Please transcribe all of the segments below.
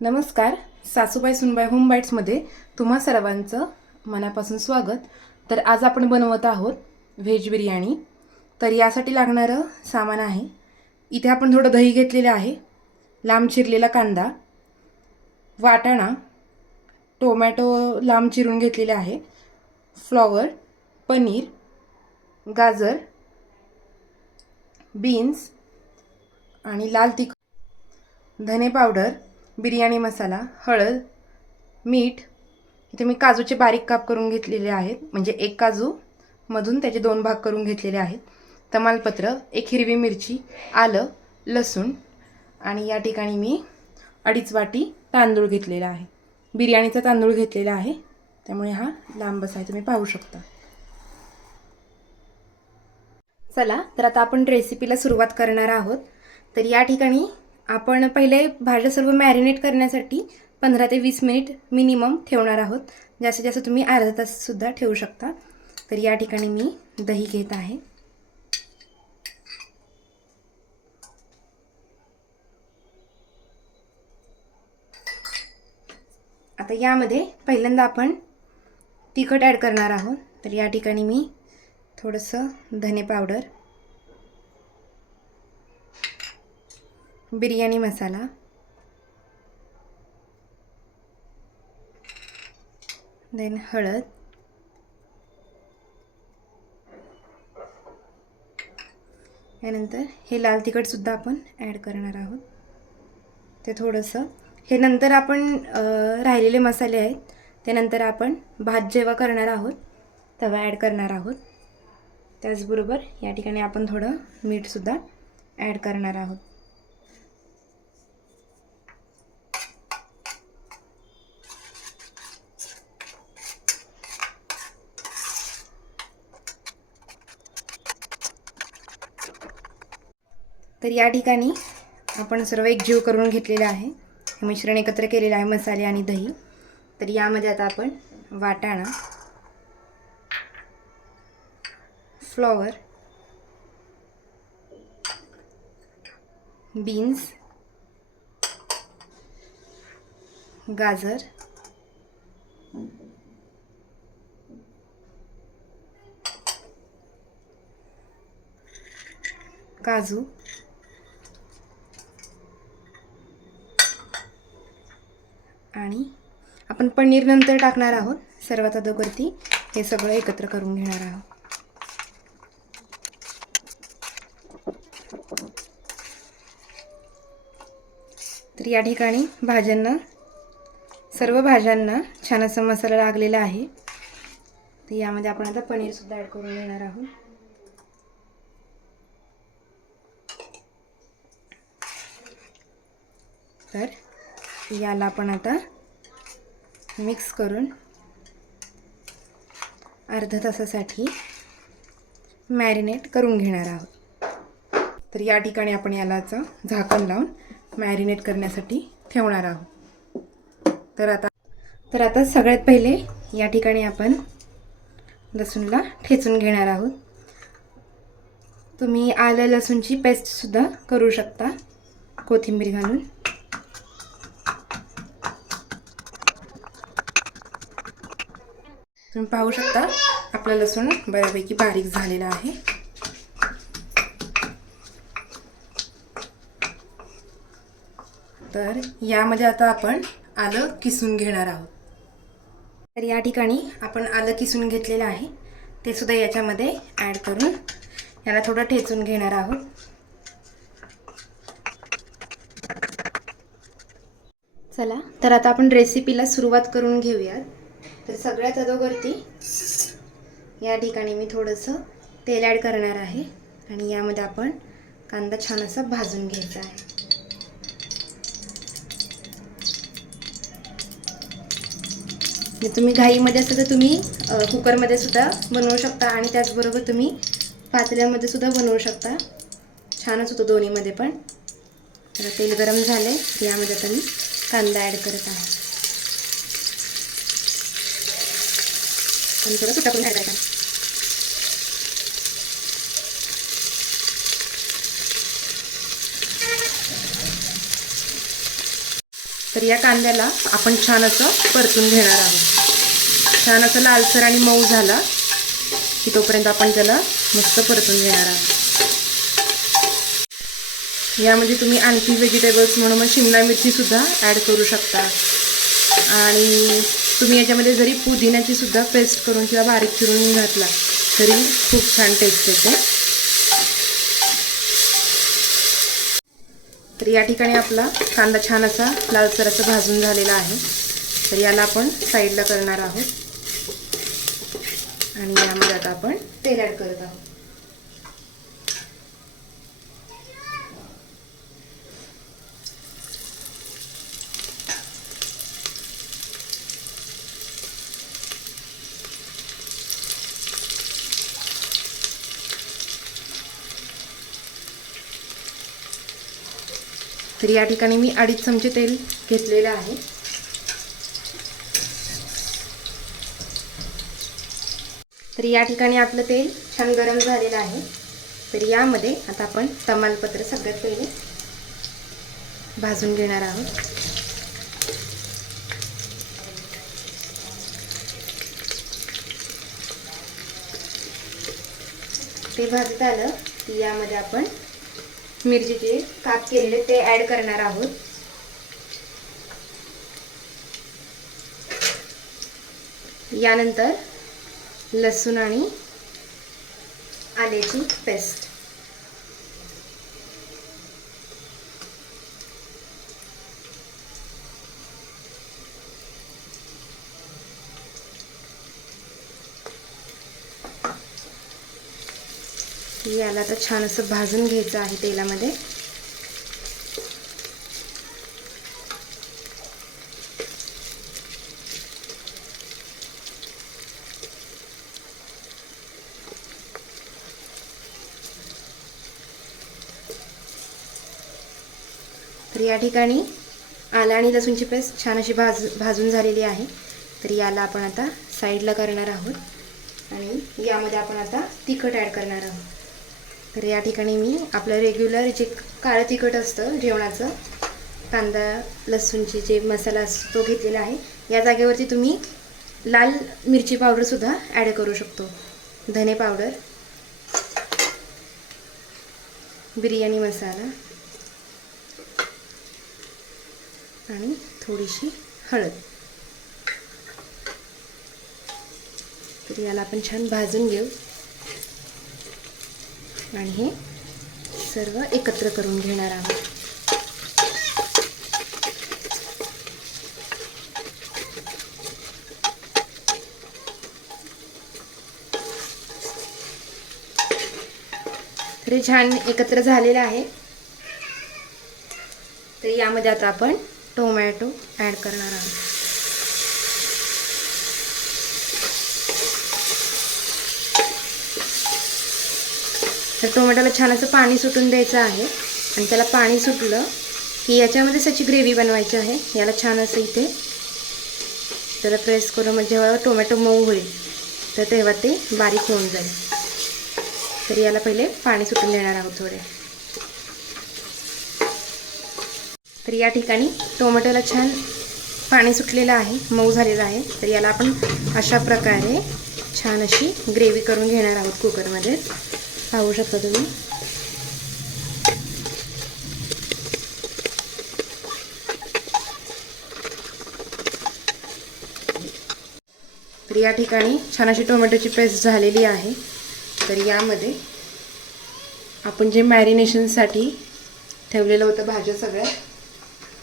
नमस्कार. सासूबाई सुनबाई होम बाईट्समध्ये तुम्हा सर्वांचं मनापासून स्वागत. तर आज आपण बनवत आहोत व्हेज बिर्याणी. तर यासाठी लागणारं सामान आहे, इथे आपण थोडं दही घेतलेलं आहे, लांब चिरलेला कांदा, वाटाणा, टोमॅटो लांब चिरून घेतलेले आहे, फ्लॉवर, पनीर, गाजर, बीन्स आणि लाल तिखट, धने पावडर, बिर्याणी मसाला, हळद, मीठ. इथे मी काजूचे बारीक काप करून घेतलेले आहेत, म्हणजे एक काजू मधून त्याचे 2 भाग करून घेतलेले आहेत, तमालपत्र, एक हिरवी मिरची, आलं, लसूण आणि या ठिकाणी मी 2.5 वाटी तांदूळ घेतलेला आहे. बिर्याणीचा तांदूळ घेतलेला आहे, त्यामुळे हा लांब आहे, तुम्ही पाहू शकता. चला तर आता आपण रेसिपीला सुरुवात करणार आहोत. तर या ठिकाणी आपण पहिले भाज्या सर्व मॅरिनेट करण्यासाठी 15 ते 20 मिनिट मिनिमम ठेवणार आहोत. जास्तीत जास्त तुम्ही अर्धा ताससुद्धा ठेवू शकता. तर या ठिकाणी मी दही घेत आहे. आता यामध्ये पहिल्यांदा आपण तिखट ॲड करणार आहोत. तर या ठिकाणी मी थोडंसं धने पावडर, बिर्याणी मसाला, देन हळद, यानंतर हे लाल तिखटसुद्धा आपण ॲड करणार आहोत. ते थोडंसं हे नंतर आपण राहिलेले मसाले आहेत ते नंतर आपण भात जेव्हा करणार आहोत तेव्हा ॲड करणार आहोत. त्याचबरोबर या ठिकाणी आपण थोडं मीठसुद्धा ॲड करणार आहोत. तर या ठिकाणी आपण सर्व एकजीव करून घेतलेले आहे. हे मिश्रण एकत्र केलेले आहे, मसाले आणि दही. तर यामध्ये आता आपण वाटाणा, फ्लॉवर, बीन्स, गाजर, काजू आणि आपण पनीर नंतर टाकणार आहोत. सर्वात अगोदरती हे सगळं एकत्र करून घेणार आहोत. तर या ठिकाणी सर्व भाज्यांना छान असा मसाला लागलेला आहे. तर यामध्ये आपण आता पनीरसुद्धा ॲड करून घेणार आहोत. तर याला आपण आता मिक्स करून अर्ध्या तासासाठी मॅरिनेट करून घेणार आहोत. तर या ठिकाणी आपण यालाचं झाकण लावून मॅरिनेट करण्यासाठी ठेवणार आहोत. तर आता सगळ्यात पहिले या ठिकाणी आपण लसूणला ठेचून घेणार आहोत. तुम्ही आलं लसूणची पेस्टसुद्धा करू शकता कोथिंबीर घालून. तुम्ही पाहू शकता आपला लसूण बऱ्यापैकी बारीक झालेला आहे. तर यामध्ये आता आपण आलं किसून घेणार आहोत. तर या ठिकाणी आपण आलं किसून घेतलेलं आहे, ते सुद्धा याच्यामध्ये ॲड करून याला थोडं ठेचून घेणार आहोत. चला तर आता आपण रेसिपीला सुरुवात करून घेऊयात. तर सगळ्यात अगोदरती या ठिकाणी मी थोडंसं तेल ॲड करणार आहे आणि यामध्ये आपण कांदा छान असा भाजून घ्यायचा आहे. तुम्ही घाईमध्ये असेल तर तुम्ही कुकरमध्ये सुद्धा बनवू शकता आणि त्याचबरोबर तुम्ही पातेल्यामध्ये सुद्धा बनवू शकता. छानच होतं दोन्हीमध्ये पण. तर तेल गरम झाले, यामध्ये आता मी कांदा ॲड करत आहे आणि थोडं सुट्टा करून ॲड करायचा. तर या कांद्याला आपण छान असं परतून घेणार आहोत. छान असं लालसर आणि मऊ झाला की तोपर्यंत आपण त्याला मस्त परतून घेणार आहोत. यामध्ये तुम्ही आणखी व्हेजिटेबल्स म्हणून शिमला मिरची सुद्धा ॲड करू शकता आणि तुम्ही याच्यामध्ये जरी पुदिन्याची सुद्धा पेस्ट करून किंवा बारीक चिरून घातला तरी खूप छान टेस्ट येते. तर या ठिकाणी आपला कांदा छान असा लालसर असा भाजून झालेला आहे. तर याला आपण साईडला करणार आहोत आणि यामध्ये आता आपण तेल ॲड करत आहोत. तर या ठिकाणी मी 2.5 चमचे तेल घेतलेले आहे. तर या ठिकाणी आपलं तेल छान गरम झालेलं आहे. तर यामध्ये आता आपण तमालपत्र सगळ्यात पहिले भाजून घेणार आहोत. ते भाजत आलं की यामध्ये आपण मिरचीचे काप केलेले ते ॲड करणार आहोत. यानंतर लसूण आणि आल्याची पेस्ट, याला आता छान असं भाजून घ्यायचं आहे तेलामध्ये. तर या ठिकाणी आलं आणि लसूणची पेस्ट छान अशी भाजून झालेली आहे. तर याला आपण आता साईडला करणार आहोत आणि यामध्ये आपण आता तिखट ॲड करणार आहोत. तर या ठिकाणी मी आपलं रेग्युलर जे काळं तिखट असतं जेवणाचं, कांदा लसूणची जे मसाला असतो तो घेतलेला आहे. या जागेवरती तुम्ही लाल मिरची पावडरसुद्धा ॲड करू शकतो, धने पावडर, बिर्याणी मसाला आणि थोडीशी हळद. तर याला आपण छान भाजून घेऊ आणि हे सर्व एकत्र करून घेणार आहोत. तर हे छान एकत्र झालेलं आहे. तर यामध्ये आता आपण टोमॅटो ॲड करणार आहोत. तर टोमॅटोला छान असं पाणी सुटून द्यायचं आहे आणि त्याला पाणी सुटलं की याच्यामध्ये त्याची ग्रेव्ही बनवायची आहे. याला छान असं इथे त्याला प्रेस करून म्हणजे जेव्हा टोमॅटो मऊ होईल तर तेव्हा ते बारीक होऊन जाईल. तर याला पहिले पाणी सुटून देणार आहोत थोडे. तर या ठिकाणी टोमॅटोला छान पाणी सुटलेलं आहे, मऊ झालेलं आहे. तर याला आपण अशा प्रकारे छान अशी ग्रेव्ही करून घेणार आहोत कुकरमध्ये. पाहू शकता तुम्ही. तर या ठिकाणी छान अशी टोमॅटोची पेस्ट झालेली आहे. तर यामध्ये आपण जे मॅरिनेशनसाठी ठेवलेलं होतं भाज्या सगळ्या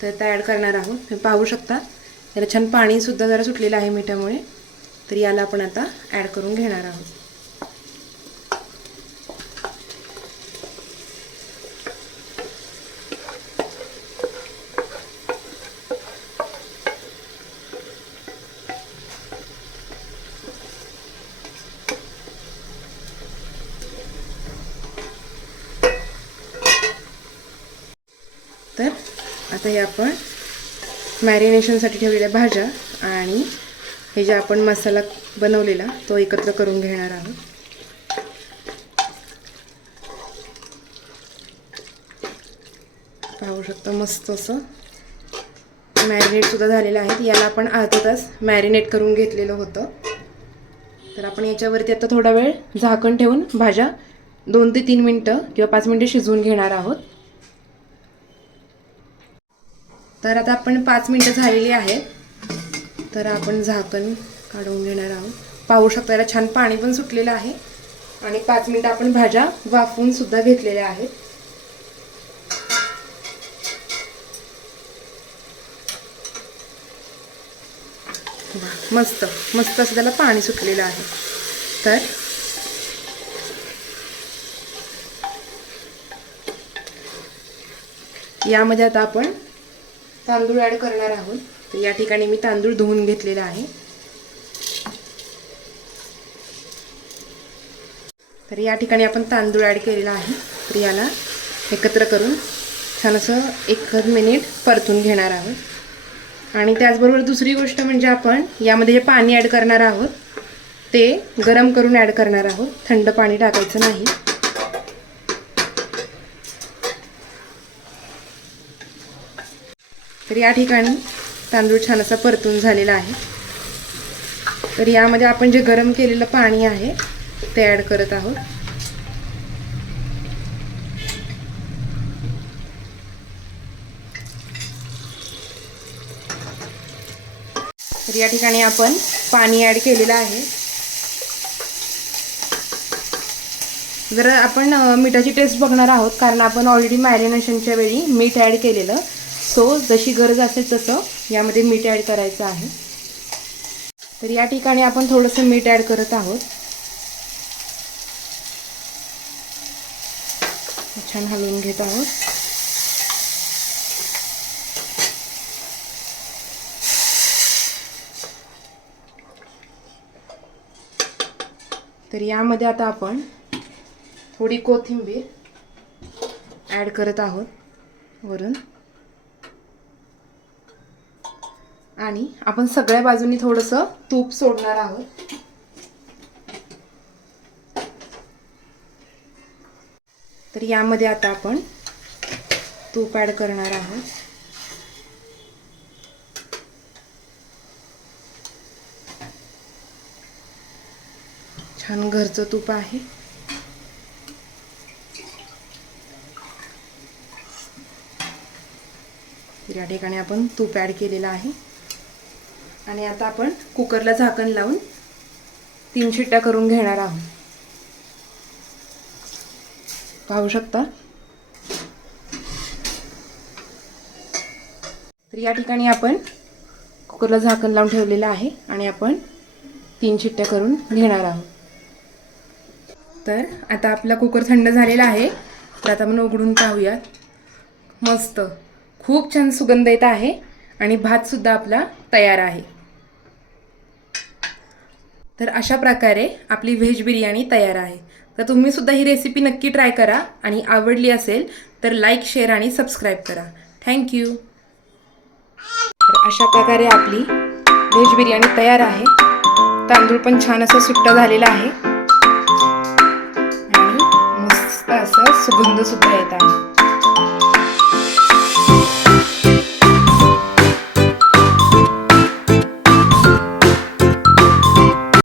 तर त्या ॲड करणार आहोत. तुम्ही पाहू शकता याला छान पाणीसुद्धा जरा सुटलेलं आहे मिठामुळे. तर याला आपण आता ॲड करून घेणार आहोत. तर आता हे आपण मॅरिनेशनसाठी ठेवलेल्या भाज्या आणि हे जे आपण मसाला बनवलेला तो एकत्र करून घेणार आहोत. पाहू शकता मस्त असं मॅरिनेटसुद्धा झालेलं आहे. याला आपण अर्धा तास मॅरिनेट करून घेतलेलं होतं. तर आपण याच्यावरती आता थोडा वेळ झाकण ठेवून भाज्या 2 ते 3 मिनटं किंवा 5 मिनटं शिजवून घेणार आहोत. तर आता आपण 5 मिनटं झालेली आहेत. तर आपण झाकण काढून घेणार आहोत. पाहू शकता याला छान पाणी पण सुटलेलं आहे आणि 5 मिनटं आपण भाज्या वाफवून सुद्धा घेतलेल्या आहेत. मस्त मस्त असं त्याला पाणी सुटलेलं आहे. तर यामध्ये आता आपण तांदूळ ॲड करणार आहोत. तर या ठिकाणी मी तांदूळ धुवून घेतलेला आहे. तर या ठिकाणी आपण तांदूळ ॲड केलेला आहे. तर याला एकत्र करून छान असं 1 मिनिट परतून घेणार आहोत. आणि त्याचबरोबर दुसरी गोष्ट म्हणजे आपण यामध्ये जे पाणी ॲड करणार आहोत ते गरम करून ॲड करणार आहोत. थंड पाणी टाकायचं नाही. तर या ठिकाणी तांदूळ छान असा परतून झालेला आहे. तर यामध्ये आपण जे गरम केलेलं पाणी आहे ते ॲड करत आहोत. तर या ठिकाणी आपण पाणी ॲड केलेलं आहे. जर आपण मिठाची टेस्ट बघणार आहोत कारण आपण ऑलरेडी मॅरिनेशनच्या वेळी मीठ ॲड केलेलं. सो जशी गरज असेल तसं यामध्ये मीठ ॲड करायचं आहे. तर या ठिकाणी आपण थोडंसं मीठ ॲड करत आहोत. छान हलवून घेत आहोत. तर यामध्ये आता आपण थोडी कोथिंबीर ॲड करत आहोत वरून. आणि आपण सगळ्या बाजूनी थोडंसं तूप सोडणार आहोत. तर यामध्ये आता आपण तूप ॲड करणार आहोत. छान घरचं तूप आहे. या ठिकाणी आपण तूप ॲड केलेलं आहे. आणि आता आपण कुकरला झाकण लावून 3 शिट्ट्या करून घेणार आहोत. पाहू शकता. तर या ठिकाणी आपण कुकरला झाकण लावून ठेवलेलं आहे आणि आपण 3 शिट्ट्या करून घेणार आहोत. तर आता आपला कुकर थंड झालेला आहे. तर आता आपण उघडून पाहूयात. मस्त खूप छान सुगंध येत आहे आणि भात सुद्धा आपला तयार आहे. तर अशा प्रकारे आपली व्हेज बिर्याणी तयार आहे. तर तुम्ही सुद्धा ही रेसिपी नक्की ट्राय करा आणि आवडली असेल तर लाईक, शेअर आणि सबस्क्राईब करा. थँक्यू. तर अशा प्रकारे आपली व्हेज बिर्याणी तयार आहे. तांदूळ पण छान असं सुट्टा झालेला आहे आणि मस्त असा सुगंध सुद्धा येत आहे.